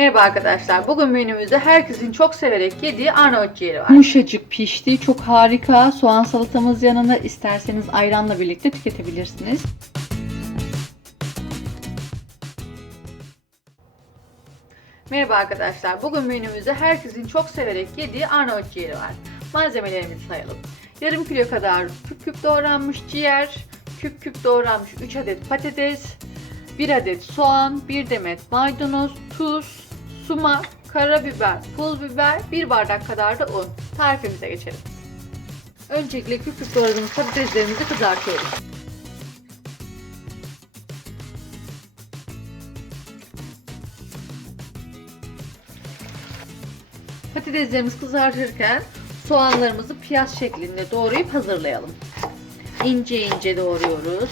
Merhaba arkadaşlar. Bugün menümüzde herkesin çok severek yediği Arnavut ciğeri var. Yumuşacık pişti. Çok harika. Soğan salatamız yanında isterseniz ayranla birlikte tüketebilirsiniz. Merhaba arkadaşlar. Bugün menümüzde herkesin çok severek yediği Arnavut ciğeri var. Malzemelerimizi sayalım. Yarım kilo kadar küp küp doğranmış ciğer, küp küp doğranmış 3 adet patates, 1 adet soğan, 1 demet maydanoz, tuz, sumak, karabiber, pul biber, 1 bardak kadar da un. Tarifimize geçelim. Öncelikle küp küp doğradığımız patateslerimizi kızartıyoruz. Patateslerimiz kızartırken soğanlarımızı piyaz şeklinde doğrayıp hazırlayalım. İnce ince doğruyoruz.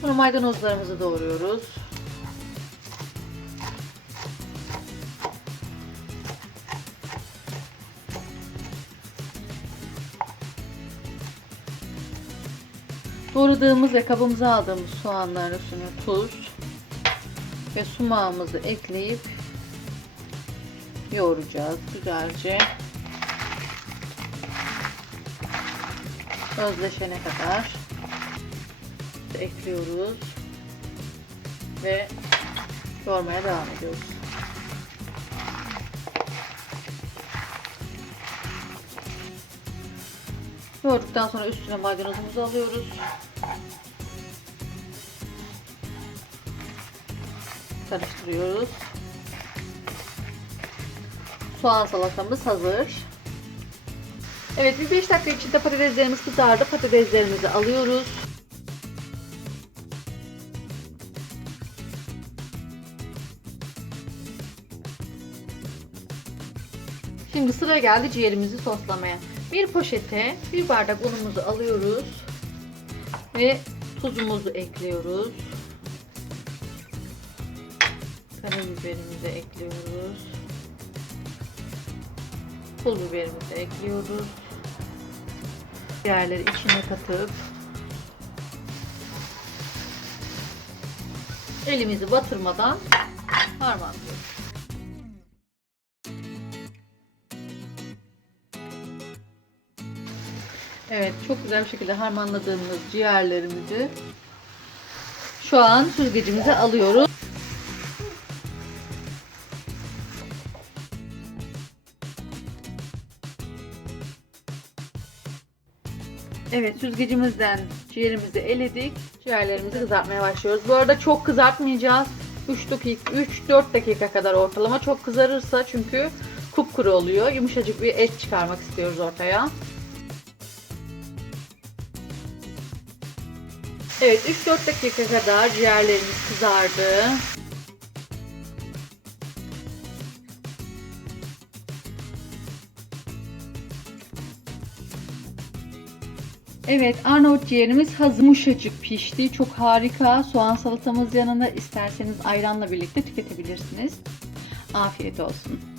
Sonra maydanozlarımızı doğruyoruz. Doğradığımız ve kabımıza aldığımız soğanların üstüne tuz ve sumağımızı ekleyip yoğuracağız güzelce. Özleşene kadar ekliyoruz ve yoğurmaya devam ediyoruz. Yoğurduktan sonra üstüne maydanozumuzu alıyoruz. Karıştırıyoruz. Soğan salatamız hazır. Evet bir 5 dakika içinde patateslerimiz kızardı. Patateslerimizi alıyoruz. Şimdi sıra geldi ciğerimizi soslamaya. Bir poşete bir bardak unumuzu alıyoruz ve tuzumuzu ekliyoruz. Karabiberimizi ekliyoruz. Pul biberimizi ekliyoruz. Ciğerleri içine katıp elimizi batırmadan harmanlıyoruz. Evet, çok güzel bir şekilde harmanladığımız ciğerlerimizi şu an süzgecimize alıyoruz. Evet, süzgecimizden ciğerimizi eledik. Ciğerlerimizi kızartmaya başlıyoruz. Bu arada çok kızartmayacağız. 3 dakika 3-4 dakika kadar ortalama çok kızarırsa çünkü kupkuru oluyor. Yumuşacık bir et çıkarmak istiyoruz ortaya. Evet 3-4 dakika kadar ciğerlerimiz kızardı. Evet Arnavut ciğerimiz hazır. Yumuşacık pişti. Çok harika. Soğan salatamız yanında isterseniz ayranla birlikte tüketebilirsiniz. Afiyet olsun.